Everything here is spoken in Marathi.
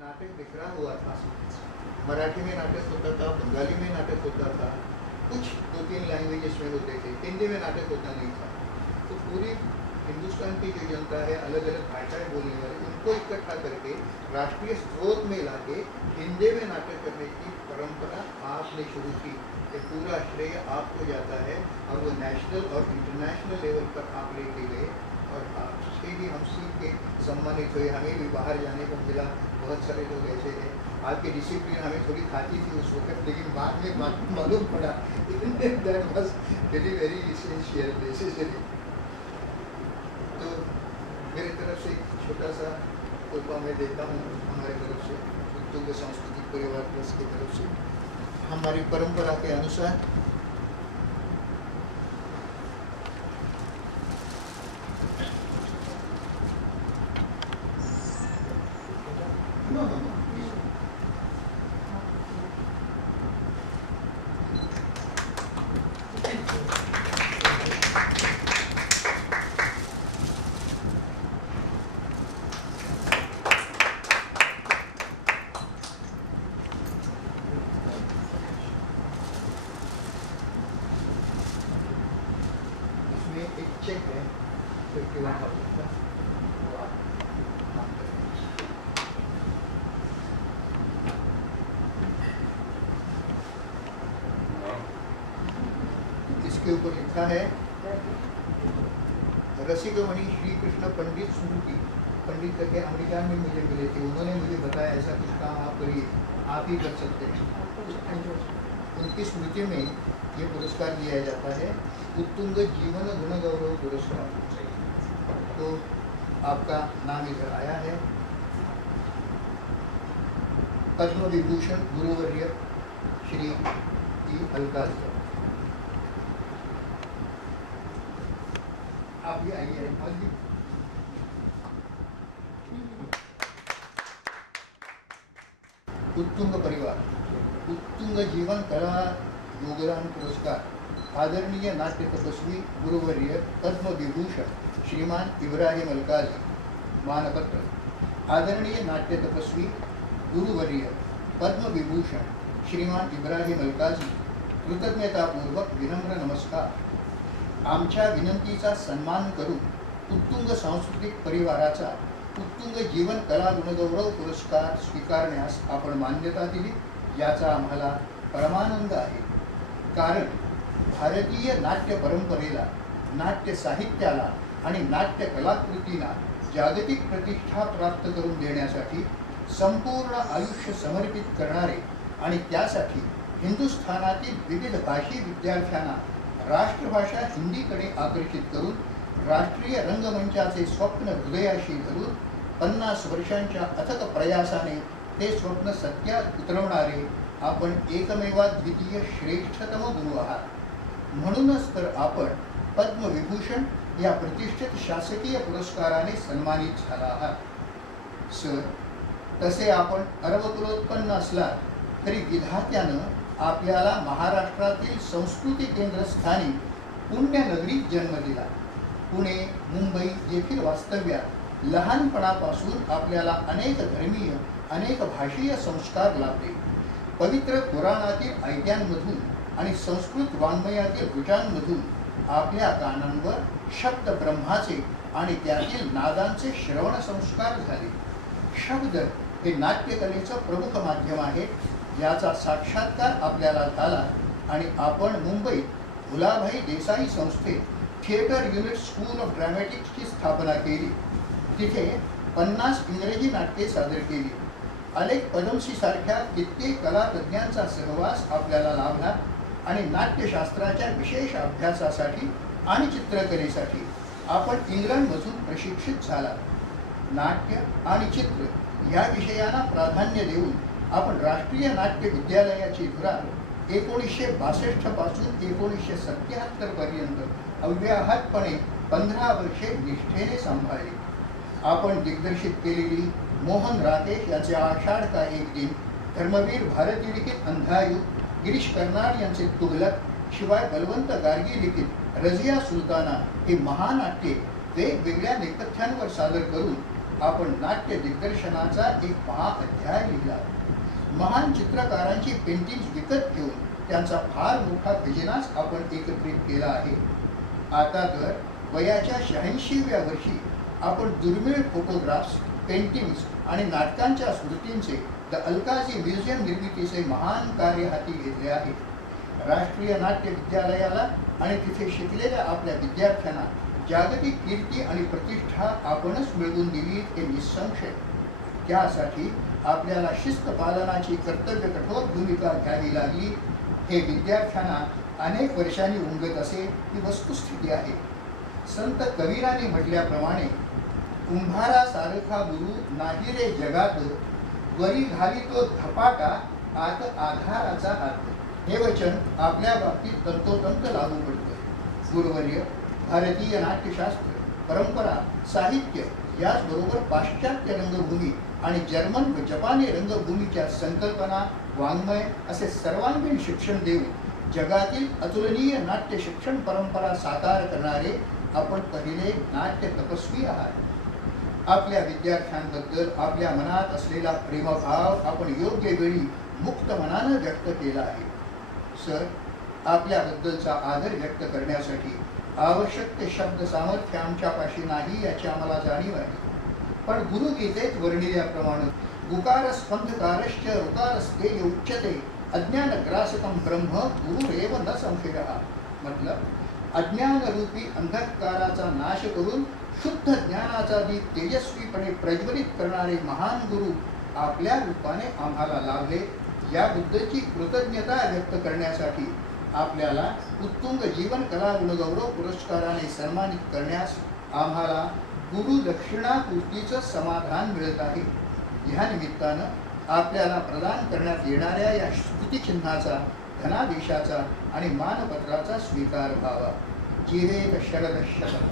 नाटक बिखरा हुआ था। मराठी में नाटक होता था, बंगाली में नाटक होता था, कुछ 2-3 लैंग्वेजेस में होते थे, हिंदी में नाटक होता नहीं था। तो पूरी हिंदुस्तान की जो जनता है, अलग अलग भाषाएं बोलने वाले, उनको इकट्ठा करके राष्ट्रीय स्रोत में लाके हिंदी में नाटक करने की परंपरा आपने शुरू की। ये पूरा श्रेय आपको जाता है और वो नेशनल और इंटरनेशनल लेवल पर आप लेके गए और आपसे भी हम सीख के सम्मानित हुए। हमें भी बाहर जाने को मिला, बहुत सारे लोग ऐसे हैं। आपकी डिसिप्लिन हमें थोड़ी खाती थी उस वक्त, लेकिन बाद में मालूम पड़ा दैट वाज वेरी वेरी इसेंशियल नेसेसरी। तो मेरी तरफ से एक छोटा सा तोहफा मैं देता हूँ हमारी तरफ से, उत्तुंग सांस्कृतिक परिवार ट्रस्ट की तरफ से, हमारी परंपरा के अनुसार। एक चेक है 51,000 का, इसके ऊपर लिखा है रसिकमणि श्री कृष्ण पंडित स्मृति। पंडित करके अमेरिका में मुझे मिले थे, उन्होंने मुझे बताया ऐसा कुछ काम आप करिए, आप ही कर सकते हैं। उनकी स्मृति में ये पुरस्कार दिया जाता है, उत्तुंग जीवन गुण गौरव पुरस्कार। तो आपका नाम इधर आया है। पद्म विभूषण गुरुवर्य श्री ई अलकाज, आप ये आइए। उत्तुंग परिवार उत्तुंग जीवन कला योगदान पुरस्कार आदरणीय नाट्य तपस्वी गुरुवर्य पद्म विभूषण श्रीमान इब्राहिम अलकाजी। मानपत्र आदरणीय नाट्य तपस्वी गुरुवर्य पद्म विभूषण श्रीमान इब्राहिम अलकाजी, कृतज्ञतापूर्वक विनम्र नमस्कार। आमच्या विनंतीचा सन्मान करून उत्तुंग सांस्कृतिक परिवाराचा उत्तुंग जीवन कला गुणगौरव पुरस्कार स्वीकारण्यास आपण मान्यता दिली, याचा आम्हाला परमानंद आहे। कारण भारतीय नाट्य परंपरेला, नाट्य साहित्याला आणि नाट्य कलाकृतींना जागतिक प्रतिष्ठा प्राप्त करून देण्यासाठी संपूर्ण आयुष्य समर्पित करणारे आणि त्यासाठी हिंदुस्थानातील विविध भाषी विद्यार्थ्यांना राष्ट्रभाषा हिंदीकडे आकर्षित करून राष्ट्रीय रंगमंचाचे स्वप्न हृदयाशी धरून 50 वर्षांच्या अथक प्रयासाने ते स्वप्न सत्यात उतरवणारे आपण एकमेवाद्वितीय श्रेष्ठतम गुरु आहात। म्हणूनच तर आपण पद्मविभूषण या प्रतिष्ठित शासकीय पुरस्काराने सन्मानित झाला आहात। सर, तसे आपण अरबकुलोत्पन्न असला तरी विधात्यानं आपल्याला महाराष्ट्रातील संस्कृती केंद्रस्थानी पुण्यनगरीत जन्म दिला। पुणे, मुंबई येथील वास्तव्यात लहानपणापासून आपल्याला अनेक धर्मीय, अनेक भाषीय संस्कार लाभले। पवित्र पुराणातील ऐत्यांमधून आणि संस्कृत वाङ्मयातील ऋचांमधून आपल्या कानांवर शब्द ब्रह्माचे आणि त्यातील नादांचे श्रवण संस्कार झाले। शब्द हे नाट्यकलेचं प्रमुख माध्यम आहे, याचा साक्षात्कार आपल्याला झाला आणि आपण मुंबईत भुलाभाई देसाई संस्थेत थिएटर युनिट स्कूल ऑफ ड्रॅमॅटिक्सची स्थापना केली। तिथे 50 इंग्रजी नाटके सादर केली। अलेक पदमसी सारख्या कित्येक कलातज्ञांचा सहवास आपल्याला लाभला आणि नाट्यशास्त्राच्या विशेष अभ्यासासाठी आणि चित्रकलेसाठी आपण इंग्लंडमधून प्रशिक्षित झाला। नाट्य आणि चित्र या विषयांना प्राधान्य देऊन आपण राष्ट्रीय नाट्य विद्यालयाची धुरा 1962 पासून 1977 पर्यंत अव्याहतपणे 15 वर्षे निष्ठेने सांभाळली। आपण दिग्दर्शित केलेली मोहन राकेश यांचे आषाढ का एक दिन, धर्मवीर भारती लिखित अंधायू, गिरीश कर्नाड यांचे तुगलक, शिवाय बलवंत गार्गी लिखित रझिया सुलताना ही महानाट्ये वेगवेगळ्या नेपथ्यांवर सादर करून आपण नाट्य दिग्दर्शनाचा एक महाअध्याय लिहिला. महान चित्रकारांची पेंटिंग्स विकत घेऊन त्यांचा फार मोठा खजिनाच आपण एकत्रित केला आहे. आता तर वयाच्या 86व्या वर्षी आपण दुर्मिळ फोटोग्राफ्स, पेंटिंग्स आणि नाटकांच्या स्मृतींचे द अलकाजी म्युझियम निर्मितीचे महान कार्य हाती घेतले आहे. राष्ट्रीय नाट्य विद्यालयाला आणि तिथे शिकलेल्या आपल्या विद्यार्थ्यांना जागतिक कीर्ती आणि प्रतिष्ठा आपणच मिळवून दिली हे निसंशय. त्यासाठी आपल्याला शिस्त पालनाची कर्तव्य कठोर भूमिका घ्यावी लागली हे विद्यार्थ्यांना अनेक वर्षांनी उमगत असे ही वस्तुस्थिती आहे. संत कबीराने म्हटल्याप्रमाणे कुंभारा सारखा गुरु नाही रे जगात, वरी घाली तो धपाटा आत आधाराचा हात. हे वचन आपल्या बाबतीत तंतोतंत लागू पडते. गुरुवर्य, भारतीय नाट्यशास्त्र, परंपरा, साहित्य याचबरोबर पाश्चात्य रंगभूमी आणि जर्मन व जपानी रंगभूमीच्या संकल्पना, वाङ्मय असे सर्वांगीण शिक्षण देऊन जगातील अतुलनीय नाट्य शिक्षण परंपरा साकार करणारे आपण पहिले नाट्य तपस्वी आहात. आपल्या विद्यार्थ्यांबद्दल आपल्या मनात असलेला प्रेमभाव आपण योग्य वेळी मुक्त मनानं व्यक्त केला आहे. सर, आपल्याबद्दलचा आदर व्यक्त करण्यासाठी आवश्यक ते शब्द सामर्थ्य आमच्यापाशी नाही याची आम्हाला जाणीव आहे. पण गुरुगीतेत वर्णिल्याप्रमाणे गुकार स्पंदकारश्च ऋकारस्ते उच्यते अज्ञानग्रासकं ब्रह्म गुरुरेव न संशयः. मतलब अज्ञानरूपी अंधकाराचा नाश करून शुद्ध ज्ञानाचा दीप तेजस्वीपणे प्रज्वलित करणारे महान गुरु आपल्या रूपाने आम्हाला लाभले. याबद्दलची कृतज्ञता व्यक्त करण्यासाठी आपल्याला उत्तुंग जीवन कला गुणगौरव पुरस्काराने सन्मानित करण्यास आम्हाला गुरु दक्षिणापूर्तीचं समाधान मिळत आहे. ह्या निमित्तानं आपल्याला प्रदान करण्यात येणाऱ्या या स्तुतिचिन्हाचा, धनादेशाचा आणि मानपत्राचा स्वीकार व्हावा. जीवेत शरद शरद.